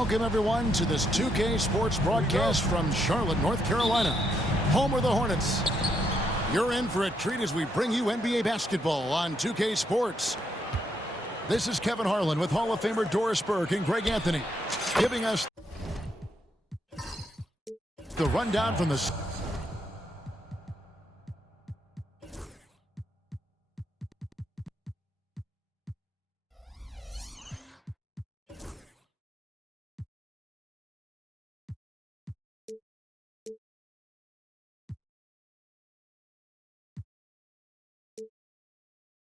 Welcome, everyone, to this 2K Sports broadcast from Charlotte, North Carolina, home of the Hornets. You're in for a treat as we bring you NBA basketball on 2K Sports. This is Kevin Harlan with Hall of Famer Doris Burke and Greg Anthony, giving us the rundown from the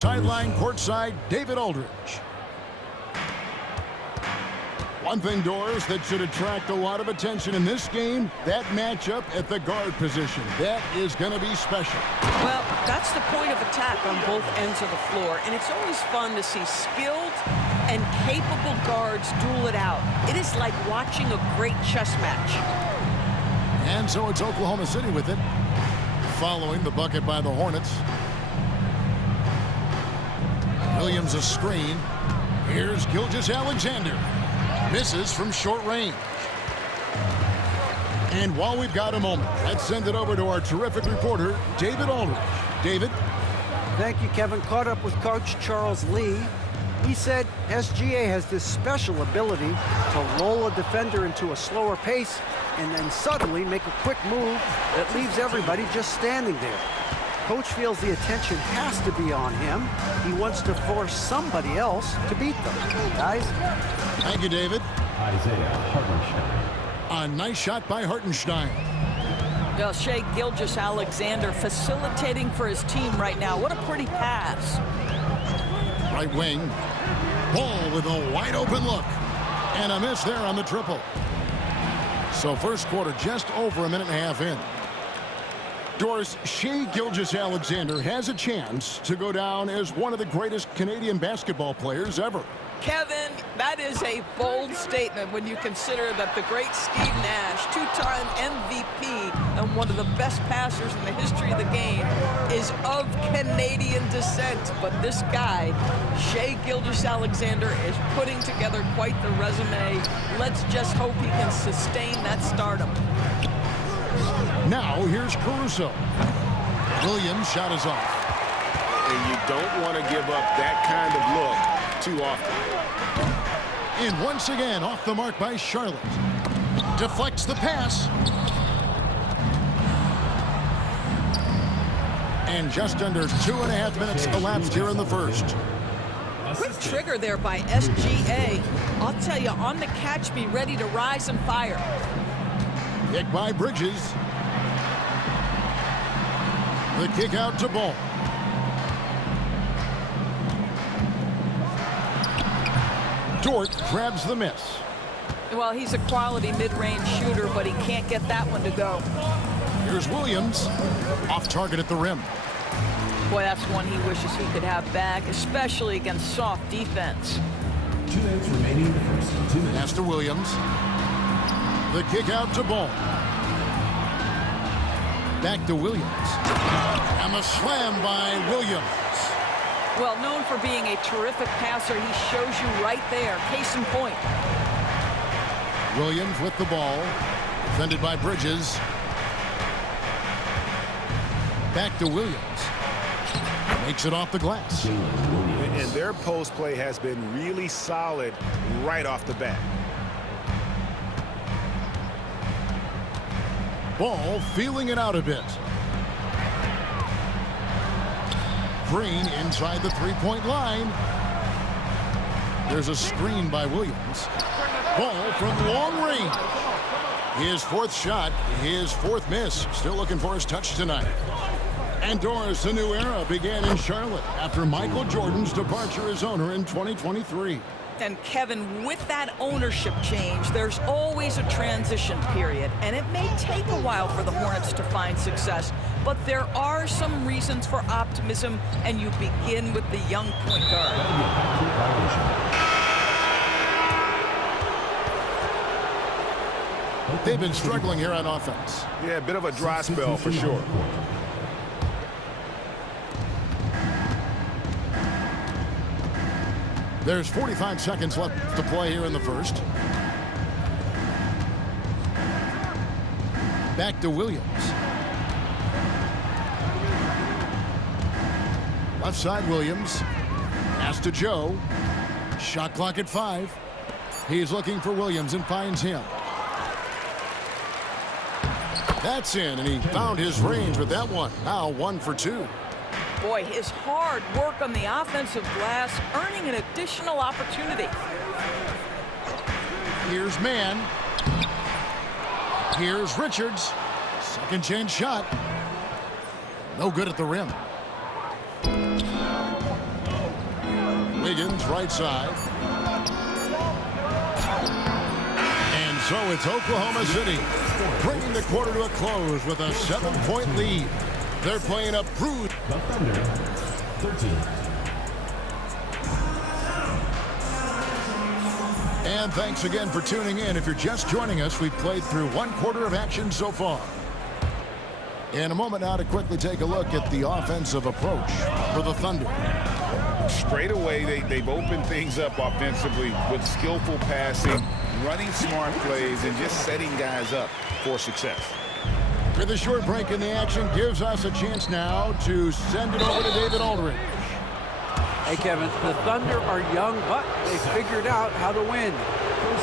sideline courtside, David Aldridge. One thing, Doris, that should attract a lot of attention in this game, that matchup at the guard position. That is going to be special. Well, that's the point of attack on both ends of the floor, and it's always fun to see skilled and capable guards duel it out. It is like watching a great chess match. And so it's Oklahoma City with it, following the bucket by the Hornets. Williams a screen. Here's Gilgeous-Alexander. Misses from short range. And while we've got a moment, let's send it over to our terrific reporter, David Aldridge. David? Thank you, Kevin. Caught up with Coach Charles Lee. He said SGA has this special ability to lull a defender into a slower pace and then suddenly make a quick move that leaves everybody just standing there. Coach feels the attention has to be on him. He wants to force somebody else to beat them. Guys? Thank you, David. Isaiah Hartenstein. A nice shot by Hartenstein. Well, Shai Gilgeous-Alexander facilitating for his team right now. What a pretty pass. Right wing. Ball with a wide open look. And a miss there on the triple. So first quarter just over a minute and a half in. Doris, Shai Gilgeous-Alexander has a chance to go down as one of the greatest Canadian basketball players ever. Kevin, that is a bold statement when you consider that the great Steve Nash, two-time MVP and one of the best passers in the history of the game, is of Canadian descent. But this guy, Shai Gilgeous-Alexander, is putting together quite the resume. Let's just hope he can sustain that stardom. Now, here's Caruso. Williams' shot is off. And you don't want to give up that kind of look too often. And once again, off the mark by Charlotte. Deflects the pass. And just under 2.5 minutes elapsed here in the first. Quick trigger there by SGA. I'll tell you, on the catch, be ready to rise and fire. Kick by Bridges. The kick out to Ball. Dort grabs the miss. Well, he's a quality mid-range shooter, but he can't get that one to go. Here's Williams. Off target at the rim. Boy, that's one he wishes he could have back, especially against soft defense. 2 minutes remaining in the first. 2 minutes. Pass to Williams. The kick out to Ball. Back to Williams. And the slam by Williams. Well, known for being a terrific passer, he shows you right there. Case in point. Williams with the ball. Defended by Bridges. Back to Williams. Makes it off the glass. And their post play has been really solid right off the bat. Ball feeling it out a bit. Green inside the three-point line. There's a screen by Williams. Ball from long range. His fourth shot, his fourth miss. Still looking for his touch tonight. And Doris, a new era began in Charlotte after Michael Jordan's departure as owner in 2023. And Kevin, with that ownership change, there's always a transition period, and it may take a while for the Hornets to find success, but there are some reasons for optimism, and you begin with the young point guard. They've been struggling here on offense. Yeah, a bit of a dry spell for sure. There's 45 seconds left to play here in the first. Back to Williams. Left side Williams. Pass to Joe. Shot clock at 5. He's looking for Williams and finds him. That's in, and he found his range with that one. Now 1 for 2. Boy, his hard work on the offensive glass earning an additional opportunity. Here's Mann. Here's Richards. Second chance shot. No good at the rim. Wiggins, right side. And so it's Oklahoma City bringing the quarter to a close with a 7-point lead. They're playing a bruised. The Thunder, 13. And thanks again for tuning in. If you're just joining us, we've played through 1 quarter of action so far. In a moment now to quickly take a look at the offensive approach for the Thunder. Straight away, they've opened things up offensively with skillful passing, running smart plays, and just setting guys up for success. With a short break in the action, gives us a chance now to send it over to David Aldridge. Hey, Kevin, the Thunder are young, but they figured out how to win.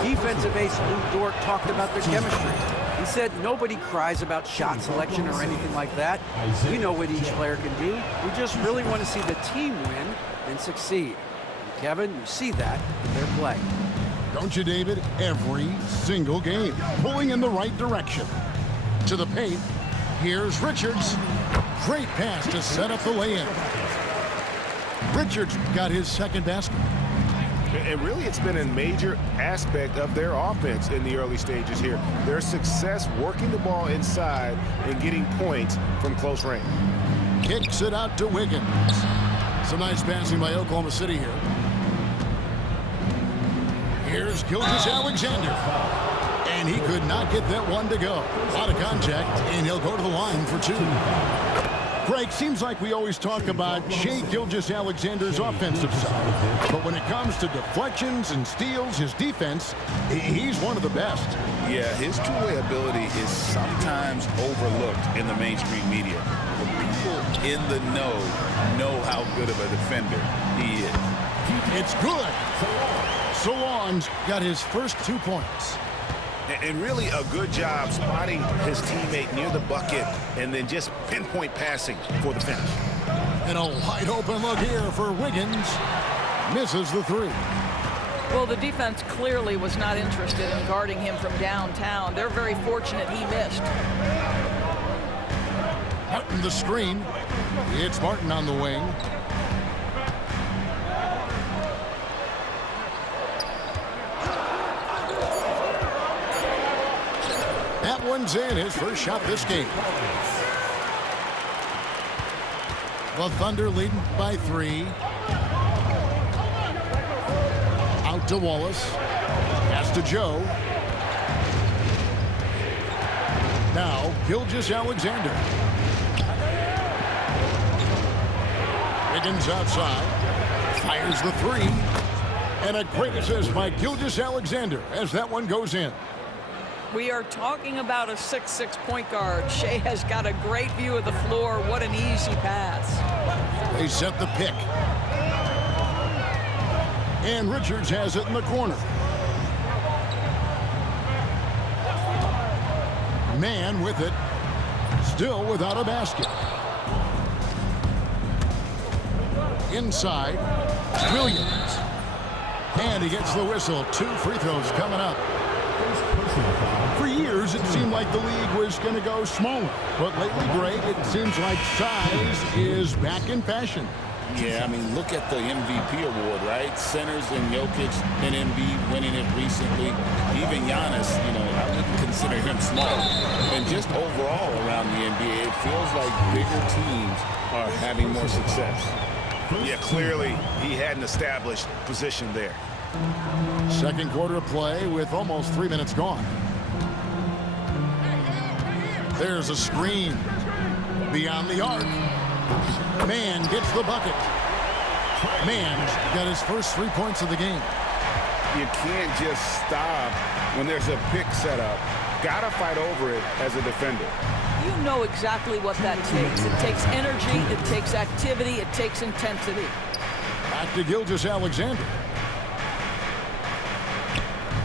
Defensive ace Lou Dort talked about their chemistry. He said nobody cries about shot selection or anything like that. We know what each player can do. We just really want to see the team win and succeed. And Kevin, you see that in their play. Don't you, David? Every single game, pulling in the right direction. To the paint, here's Richards. Great pass to set up the lay-in. Richards got his second basket. And really, it's been a major aspect of their offense in the early stages here. Their success working the ball inside and getting points from close range. Kicks it out to Wiggins. Some nice passing by Oklahoma City here. Here's Gilgeous-Alexander. And he could not get that one to go. A lot of contact, and he'll go to the line for 2. Greg, seems like we always talk about Shai Gilgeous-Alexander's offensive side. But when it comes to deflections and steals, his defense, he's one of the best. Yeah, his two-way ability is sometimes overlooked in the mainstream media. But people in the know how good of a defender he is. It's good. Solon's got his first 2 points. And really a good job spotting his teammate near the bucket and then just pinpoint passing for the finish. And a wide open look here for Wiggins. Misses the 3. Well, the defense clearly was not interested in guarding him from downtown. They're very fortunate he missed. Martin the screen. It's Martin on the wing. That one's in, his first shot this game. The Thunder leading by 3. Out to Wallace. Pass to Joe. Now, Gilgeous-Alexander. Wiggins outside. Fires the 3. And a great assist by Gilgeous-Alexander as that one goes in. We are talking about a 6'6" point guard. Shai has got a great view of the floor. What an easy pass. They set the pick. And Richards has it in the corner. Mann with it. Still without a basket. Inside. Williams. And he gets the whistle. 2 free throws coming up. For years, it seemed like the league was going to go smaller. But lately, Greg, it seems like size is back in fashion. Yeah, I mean, look at the MVP award, right? Centers and Jokic and Embiid winning it recently. Even Giannis, I wouldn't consider him small. And just overall around the NBA, it feels like bigger teams are having more success. Yeah, clearly he had an established position there. Second quarter of play with almost 3 minutes gone. There's a screen. Beyond the arc. Mann gets the bucket. Mann's got his first 3 points of the game. You can't just stop when there's a pick set up got to fight over it as a defender. You know exactly what that takes. It takes energy, it takes activity, it takes intensity. Back to Gilgeous-Alexander.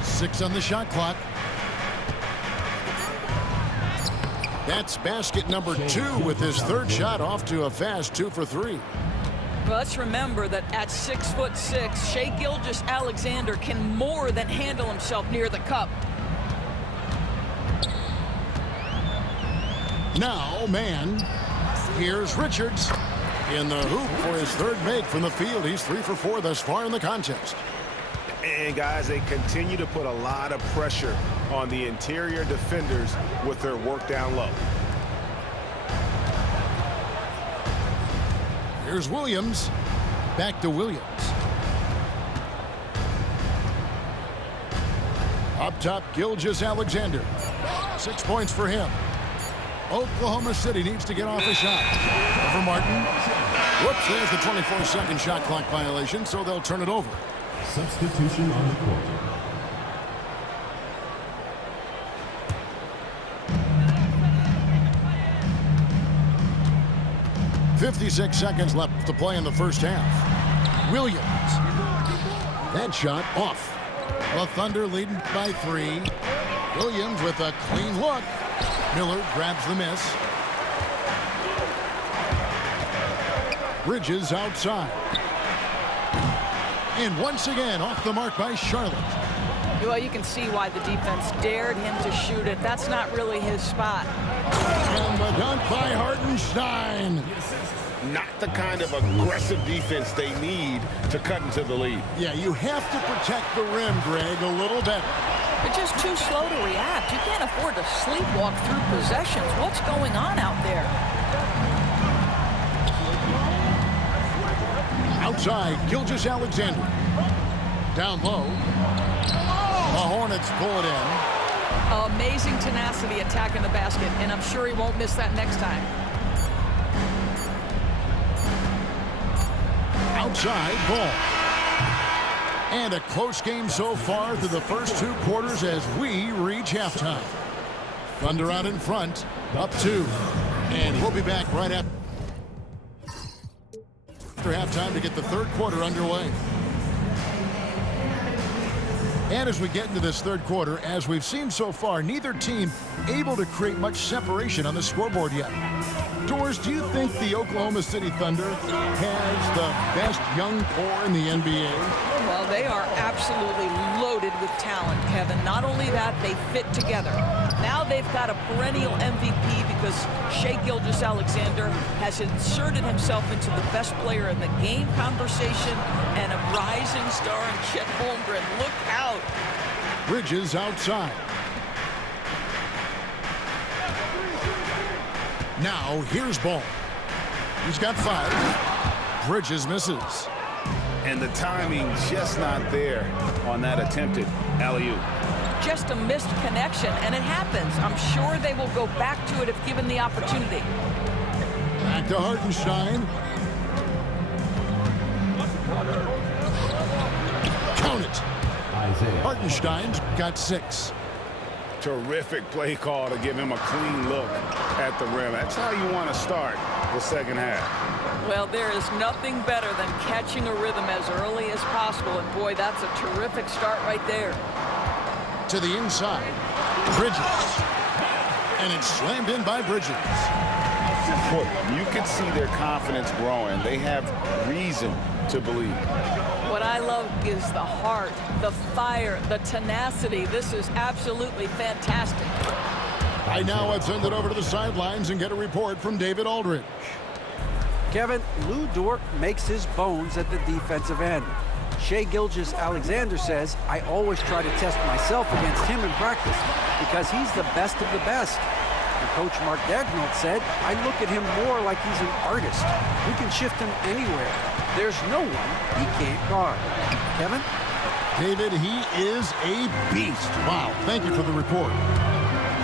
6 on the shot clock. That's basket number 2 with his 3rd shot off to a fast 2 for 3. Well, let's remember that at 6'6", Shai Gilgeous-Alexander can more than handle himself near the cup. Now, man, here's Richards in the hoop for his 3rd make from the field. He's 3 for 4 thus far in the contest. And, guys, they continue to put a lot of pressure on the interior defenders with their work down low. Here's Williams. Back to Williams. Up top, Gilgeous-Alexander. 6 points for him. Oklahoma City needs to get off a shot. Over Martin. Whoops, there's the 24-second shot clock violation, so they'll turn it over. Substitution on the court. .56 seconds left to play in the first half. Williams. That shot off. The Thunder leading by 3. Williams with a clean look. Miller grabs the miss. Bridges outside. And once again, off the mark by Charlotte. Well, you can see why the defense dared him to shoot it. That's not really his spot. And the dunk by Hartenstein. Not the kind of aggressive defense they need to cut into the lead. Yeah, you have to protect the rim, Greg, a little better. They're just too slow to react. You can't afford to sleepwalk through possessions. What's going on out there? Outside, Gilgeous-Alexander. Down low. The Hornets pull it in. Amazing tenacity attacking the basket, and I'm sure he won't miss that next time. Outside, ball. And a close game so far through the first 2 quarters as we reach halftime. Thunder out in front, up 2. And we'll be back right after halftime to get the 3rd quarter underway. And as we get into this 3rd quarter, as we've seen so far, neither team able to create much separation on the scoreboard yet. Doris, do you think the Oklahoma City Thunder has the best young core in the NBA? Well, they are absolutely loaded with talent, Kevin. Not only that, they fit together. Now they've got a perennial MVP because Shai Gilgeous-Alexander has inserted himself into the best player in the game conversation and a rising star in Chet Holmgren. Look out. Bridges outside. Now, here's Ball. He's got 5. Bridges misses. And the timing just not there on that attempted alley-oop. Just a missed connection, and it happens. I'm sure they will go back to it if given the opportunity. Back to Hartenstein. Count it. Hartenstein's got 6. Terrific play call to give him a clean look at the rim. That's how you want to start the second half. Well, there is nothing better than catching a rhythm as early as possible, and boy, that's a terrific start right there. To the inside, Bridges. And it's slammed in by Bridges. Boy, you can see their confidence growing. They have reason to believe. What I love is the heart, the fire, the tenacity. This is absolutely fantastic. Right now, let's send it over to the sidelines and get a report from David Aldridge. Kevin, Lou Dort makes his bones at the defensive end. Shai Gilgeous-Alexander says, I always try to test myself against him in practice because he's the best of the best. And Coach Mark Dagnall said, I look at him more like he's an artist. We can shift him anywhere. There's no one he can't guard. Kevin? David, he is a beast. Wow, thank you for the report.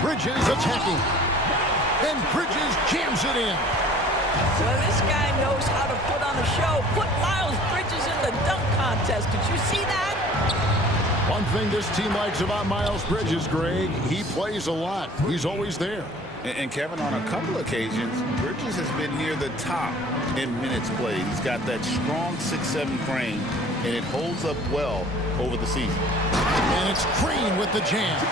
Bridges attacking. And Bridges jams it in. Well, this guy knows how to put on a show. Put Miles Bridges in the dunk contest. Did you see that? One thing this team likes about Miles Bridges, Greg, he plays a lot. He's always there. And Kevin, on a couple occasions, Bridges has been near the top in minutes played. He's got that strong 6'7" frame, and it holds up well over the season. And it's Green with the jam.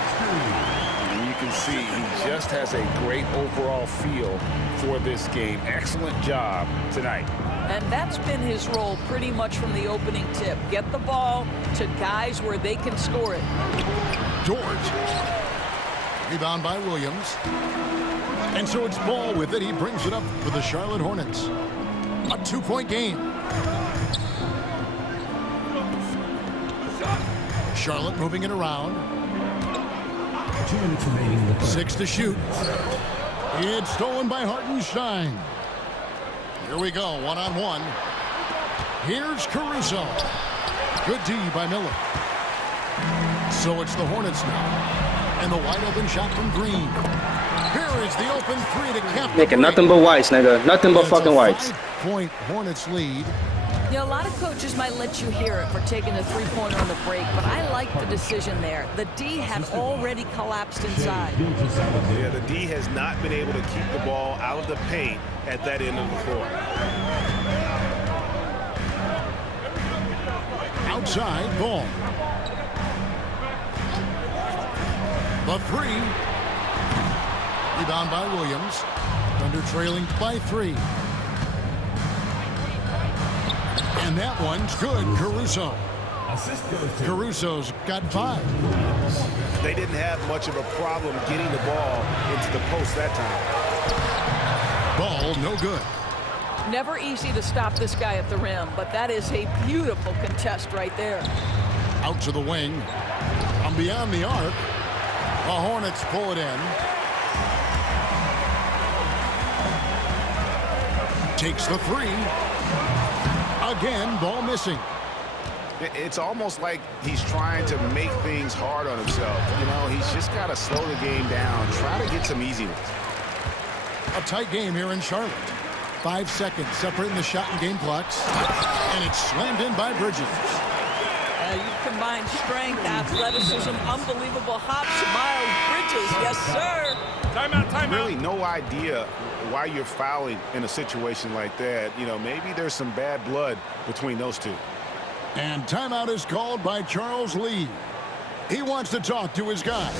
And you can see he just has a great overall feel for this game. Excellent job tonight. And that's been his role pretty much from the opening tip. Get the ball to guys where they can score it. George. Rebound by Williams. And so it's Ball with it. He brings it up for the Charlotte Hornets. A 2-point game. Charlotte moving it around. 2 minutes remaining in the third. 6 to shoot. It's stolen by Hartenstein. Here we go, one-on-one. Here's Caruso. Good D by Miller. So it's the Hornets now. And the wide open shot from Green. Here is the open three to Kemp. Making nothing but whites, nigga. Nothing but fucking whites. 5-point Hornets lead. You know, a lot of coaches might let you hear it for taking the three-pointer on the break, but I like the decision there. The D had already collapsed inside. Yeah, the D has not been able to keep the ball out of the paint at that end of the floor. Outside, Ball. The three. Rebound by Williams. Thunder trailing by 3. And that one's good. Caruso. Caruso's got 5. They didn't have much of a problem getting the ball into the post that time. Ball no good. Never easy to stop this guy at the rim, but that is a beautiful contest right there. Out to the wing. From beyond the arc. The Hornets pull it in. Takes the 3. Again, Ball missing. It's almost like he's trying to make things hard on himself. You know, he's just got to slow the game down, try to get some easy ones. A tight game here in Charlotte. 5 seconds separating the shot and game clocks. And it's slammed in by Bridges. You combine strength, athleticism, unbelievable hops. Miles Bridges, yes, sir. Timeout. Really no idea why you're fouling in a situation like that. You know, maybe there's some bad blood between those two. And timeout is called by Charles Lee. He wants to talk to his guy.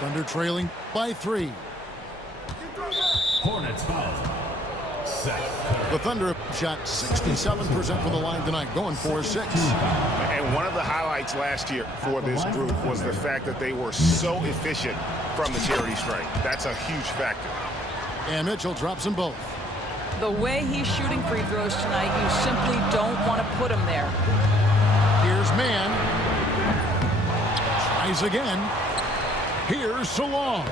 Thunder trailing by 3. Hornets foul. Set. The Thunder shot 67% from the line tonight, going for 6. And one of the highlights last year for this group was the fact that they were so efficient from the charity stripe. That's a huge factor. And Mitchell drops them both. The way he's shooting free throws tonight, you simply don't want to put him there. Here's Mann. Tries again. Here's Salong.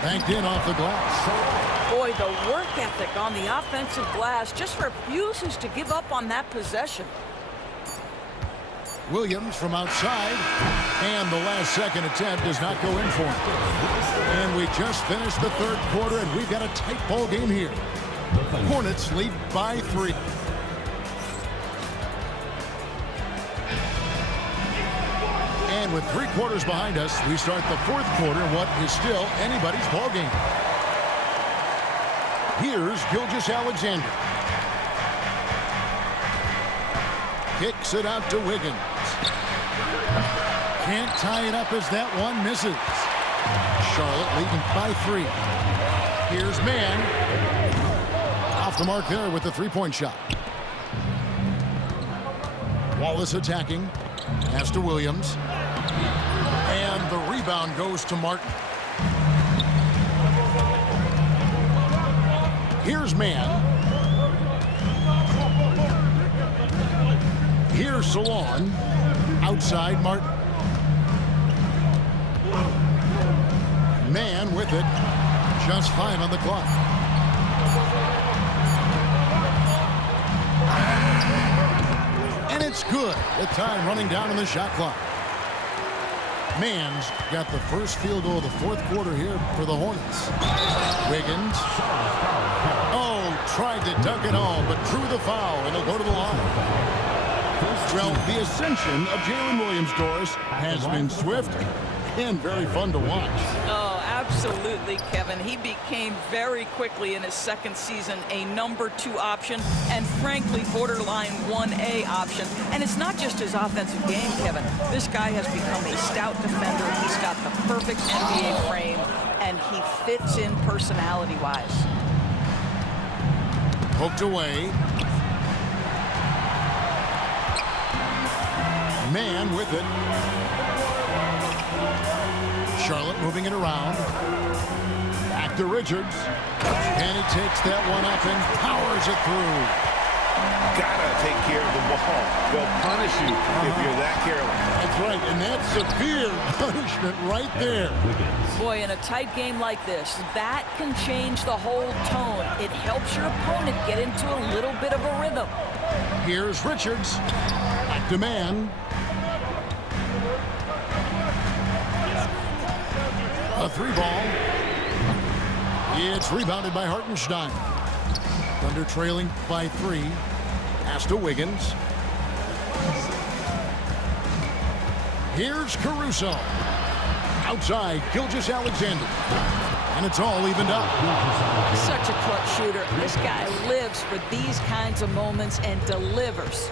Banked in off the glass. Boy, the work ethic on the offensive glass just refuses to give up on that possession. Williams from outside. And the last second attempt does not go in for him. And we just finished the third quarter, and we've got a tight ball game here. Hornets lead by 3. And with 3 quarters behind us, we start the fourth quarter in what is still anybody's ball game. Here's Gilgeous-Alexander. Kicks it out to Wiggins. Can't tie it up as that one misses. Charlotte leading by 3. Here's Mann. Off the mark there with the 3-point shot. Wallace attacking. Pass to Williams. And the rebound goes to Martin. Here's man. Here's Salon. Outside Martin. Man with it. Just 5 on the clock. And it's good. The time running down on the shot clock. Mann's got the first field goal of the fourth quarter here for the Hornets. Wiggins. Oh, tried to dunk it home, but drew the foul, and he'll go to the line. Well, the ascension of Jalen Williams, Doris, has been swift and very fun to watch. Oh, absolutely, Kevin. He became very quickly in his second season a number 2 option and, frankly, borderline 1A option. And it's not just his offensive game, Kevin. This guy has become a stout defender. He's got the perfect NBA frame, and he fits in personality-wise. Poked away. Man with it. Charlotte moving it around. Back to Richards. And he takes that one up and powers it through. Gotta take care of the ball. They'll punish you if you're that careless. That's right, and that's severe punishment right there. Boy, in a tight game like this, that can change the whole tone. It helps your opponent get into a little bit of a rhythm. Here's Richards. Back to man. A 3-ball. It's rebounded by Hartenstein. Thunder trailing by 3. Pass to Wiggins. Here's Caruso. Outside, Gilgeous-Alexander. And it's all evened up. Such a clutch shooter. This guy lives for these kinds of moments and delivers.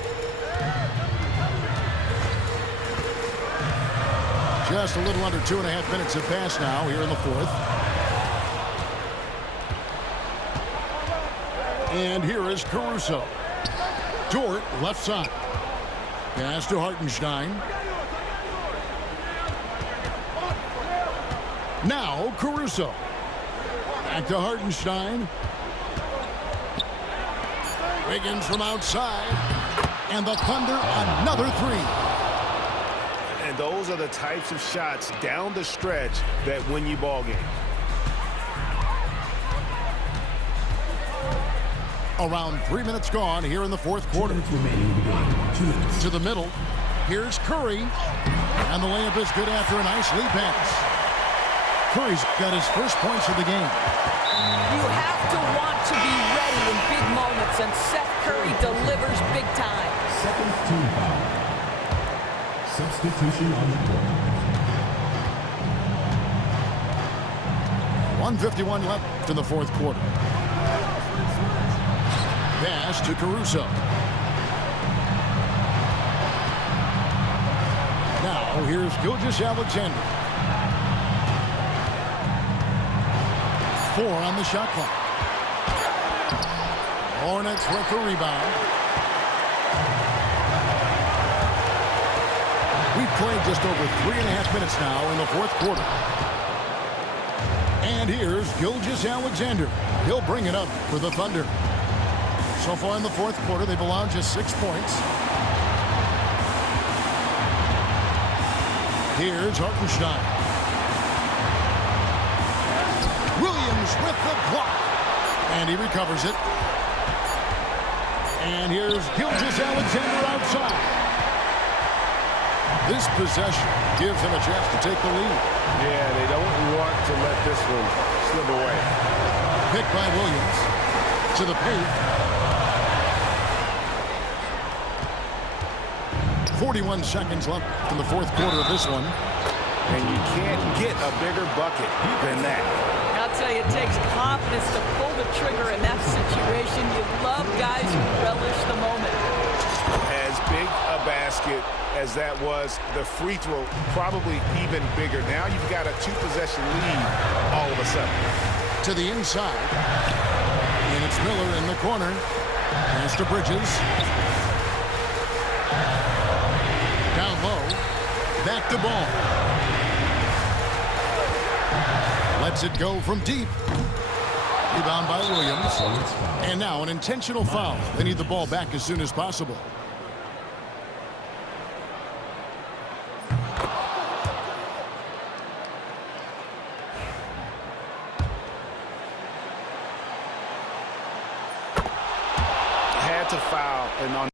Just a little under 2.5 minutes have passed now here in the fourth. And here is Caruso. Dort, left side. Pass to Hartenstein. Now Caruso. Back to Hartenstein. Wiggins from outside. And the Thunder, another 3. And those are the types of shots down the stretch that win you ball games. Around 3 minutes gone here in the fourth quarter. To the middle. Here's Curry. And the layup is good after a nice lead pass. Curry's got his first points of the game. You have to want to be ready in big moments, and Seth Curry delivers big time. Second team foul. Substitution on the court. 1:51 left in the fourth quarter. Pass to Caruso. Now here's Gilgeous-Alexander. 4 on the shot clock. Hornets with the rebound. We've played just over 3.5 minutes now in the fourth quarter. And here's Gilgeous-Alexander. He'll bring it up for the Thunder. So far in the fourth quarter, they've allowed just 6 points. Here's Hartenstein. Williams with the block. And he recovers it. And here's Gilgeous-Alexander outside. This possession gives them a chance to take the lead. Yeah, they don't want to let this one slip away. Picked by Williams. To the paint. 41 seconds left in the fourth quarter of this one. And you can't get a bigger bucket than that. I'll tell you, it takes confidence to pull the trigger in that situation. You love guys who relish the moment. As big a basket as that was, the free throw probably even bigger. Now you've got a 2-possession lead all of a sudden. To the inside. And it's Miller in the corner. Pass to Bridges. Down low. Back to Ball. Lets it go from deep. Rebound by Williams. And now an intentional foul. They need the ball back as soon as possible. Had to foul and on